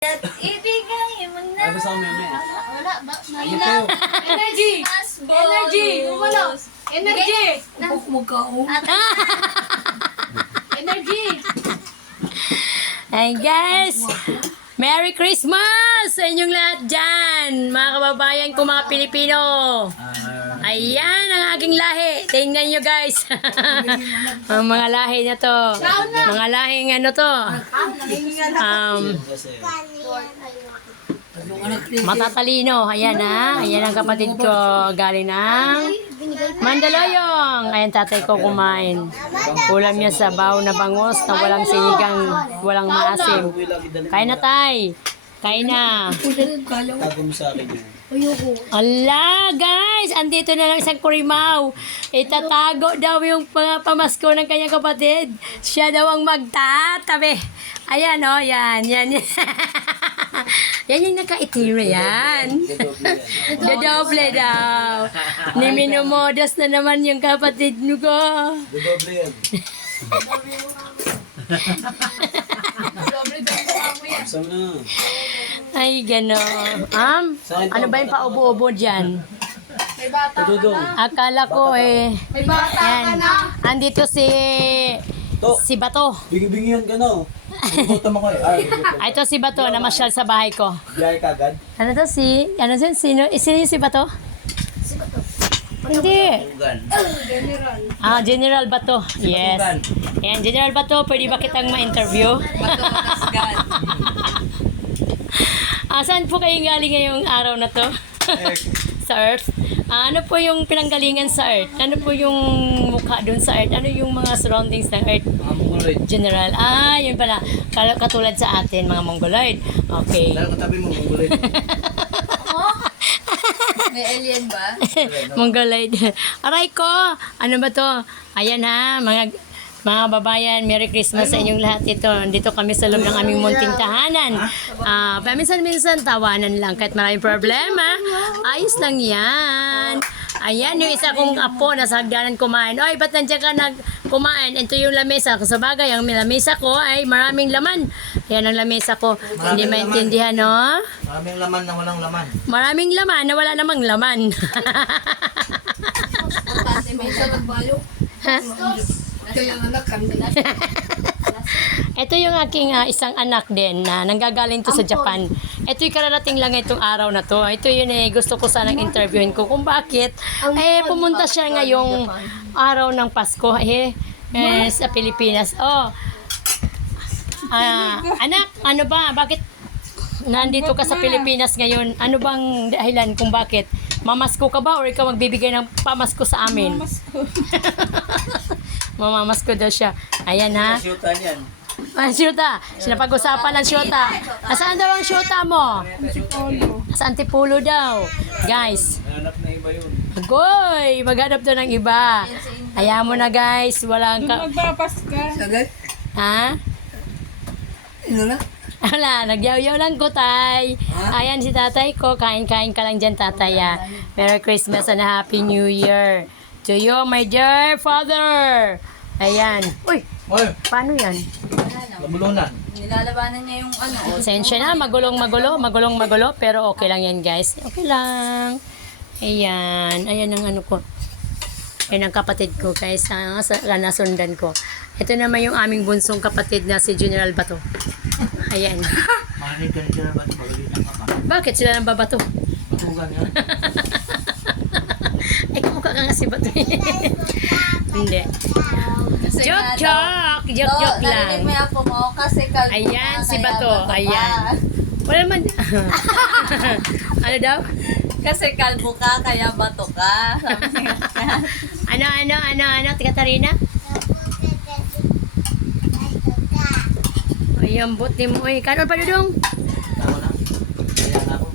At ibigay mo na. Wala ba? Ano? Energy! Energy! Wala! Energy! At Energy! Hey guys! Merry Christmas sa inyong lahat dyan! Mga kababayan ko mga Pilipino! Ayan ang aking lahi. Tingnan nyo guys. ang mga lahi na to. Mga lahing ano to. Um, matatalino. Ayan ha. Ayan ang kapatid ko. Galing ng Mandaloyong. Ayan tatay ko kumain. Ulam niya sa baw na bangos na walang sinigang, walang maasim. Kain na tay. Kain na. Tago mo sa akin yun. Ala, guys! Andito na lang isang kurimaw. Itatago daw yung mga pamasko ng kanyang kapatid. Siya daw ang magtatabi. Ayan, oh, yan, yan, yan. yan yung nakaitira yan. Dodoble yan. Dadoble daw. Ni minumodas na naman yung kapatid ko. Dodoble yan. Na? Ay, gano'n. Am, ano ba yung paubo-ubo dyan? Tududong. Akala ko eh. May bata ka Yan. na! Andito si... To, Si Bato. bingi-bingihan ka na. oh. Bubuto mo ko eh. Ay, ito si Bato na masyal sa bahay ko. Biyahe ka agad. Ano to si... Ano yun? Sino? eh, Sino yung si Bato? Hindi. Ugan. Ah, General Bato. Yes. Yan, General Bato, pwede ba kitang ma-interview? ah, saan po kayo galing ngayong araw na to? sa Earth? Ah, ano po yung pinanggalingan sa Earth? Ano po yung mukha doon sa Earth? Ano yung mga surroundings ng Earth? Mga mongoloid. General. Ah, yun pala. Kal- Katulad sa atin, mga Mongoloid. Okay. Dahil katabi mo, mongoloid. may alien ba? Mongoloid. Aray ko! Ano ba to? Ayan ha, mga mga babayan, Merry Christmas sa inyong lahat ito. Dito kami sa loob ng aming munting tahanan. Ah, paminsan-minsan tawanan lang kahit maraming problema. Ayos lang yan. Ayan, yung isa kong apo na sa hagdanan kumain. Oy, ba't nandiyan ka nag kumain? Ito yung lamesa. Sa bagay, ang lamesa ko ay maraming laman. Yan ang lamesa ko. Hindi maintindihan, no? Maraming laman na walang laman. Maraming laman na wala namang laman. Kasi may Nagbayo. Kaya anak kami. Ito yung aking ah, isang anak din na nanggagaling to sa Japan. Ito yung kararating lang itong araw na to. Ito yun eh, gusto ko sanang interviewin ko kung bakit. Eh, pumunta siya ngayong araw ng Pasko eh, eh sa Pilipinas. Oh, ah, anak, ano ba? Bakit nandito ka sa Pilipinas ngayon? Ano bang dahilan kung bakit? Mamasko ka ba or ikaw magbibigay ng pamasko sa amin? Mamamasko daw siya. Ayan ha. Shoota niyan. Ang syuta. Sinapag-usapan ng syuta. Asaan daw ang syuta mo? Sa Antipulo daw. Guys. Hanap na iba yun. Agoy! Maghanap daw ng iba. Ayaw mo na guys. Walang ka... Magpapas ka. Ha? Ano na? Wala, nagyaw-yaw lang ko, tay. Ayan si tatay ko. Kain-kain ka lang dyan, tatay. ah. Merry Christmas and Happy New Year. To you, my dear father. Ayan. Uy, Oy, paano yan? lamulunan. Nilalabanan niya yung ano. Sensya na, magulong magulo, magulong magulo, pero okay lang yan guys. Okay lang. Ayan, ayan ang ano ko. Ayan ang kapatid ko guys, sa, sa nasundan ko. Ito naman yung aming bunsong kapatid na si General Bato. Ayan. Makinig ka na ba't magalitan ka pa? Bakit sila nang babato? Tugan yan. Ay, nga si Bato. Hindi. Kasi Joke, nga daw- joke! Joke, joke lang. narinig mo yung mo kasi kalbo Ayan, ka, si kaya Bato. ka. Ayan. Wala naman. ano daw? Kasi kalbo ka, kaya bato ka. Sabi niya. Ano, ano, ano, ano, Tika Tarina? Ayan, buti mo. Uy, kanon pa dudong. Tama na. Kaya na ako.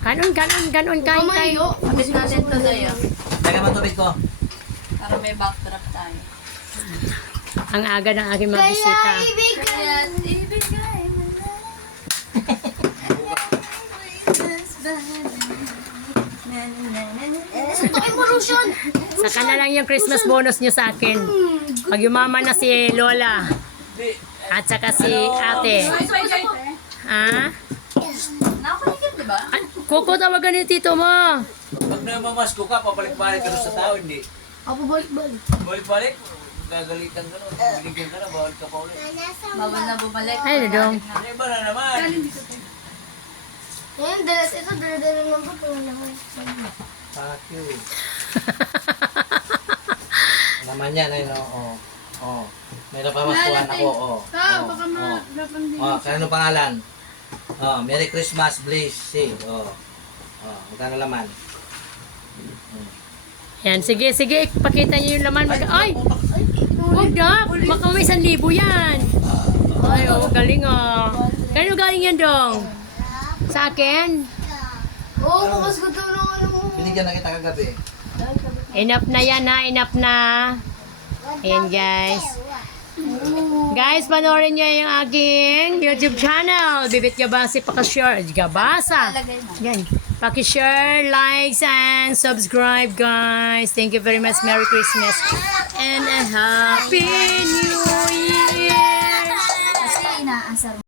Kanon, kanon, kanon, kain, kain. Kapit natin to sa'yo. Teka ba tubig ko? Para may backdrop tayo. Ang aga ng aking mga bisita. Kaya ibigay mo na. Saka na lang yung Christmas bonus nyo sa akin. Pag yumama na si Lola at saka si ate. Ah? Ba? Ay, Coco, tawagan ni tito mo. Pag namamasko ka, papalik-balik ka sa tao, hindi. Ako balik-balik. Balik-balik, gagalitan ka nun. Binigyan ka na, bawal ka pa ulit. Bawal na bumalik. Ay, Dodong. Ano iba na naman? Yan, dalas ito, dala-dala lang po. Ito naman. Fuck you. naman yan, ayun, oo. Oh, oh. May napamaskuhan ako, oo. Oh, Ah, oh, baka oh. ma-rapan din. Oh, kaya ano pangalan? Oh, Merry Christmas, please. See, oh. Oh, magkano laman? Yan, sige, sige. Pakita niyo yung laman. Mag Ay! Huwag na. Baka may isang libo yan. Ay, oh, galing ah. Kano galing yan, Dong? Sa akin? Oo, bukas ko ito ng ano mo. Binigyan na kita kagabi. Enough na yan ha, enough na. Ayan guys. Guys, panoorin nyo yung aking YouTube channel. Bibit Gabasi, pakashare. Gabasa. Yan. Pakishare, likes, and subscribe, guys. Thank you very much. Merry Christmas. And a Happy New Year.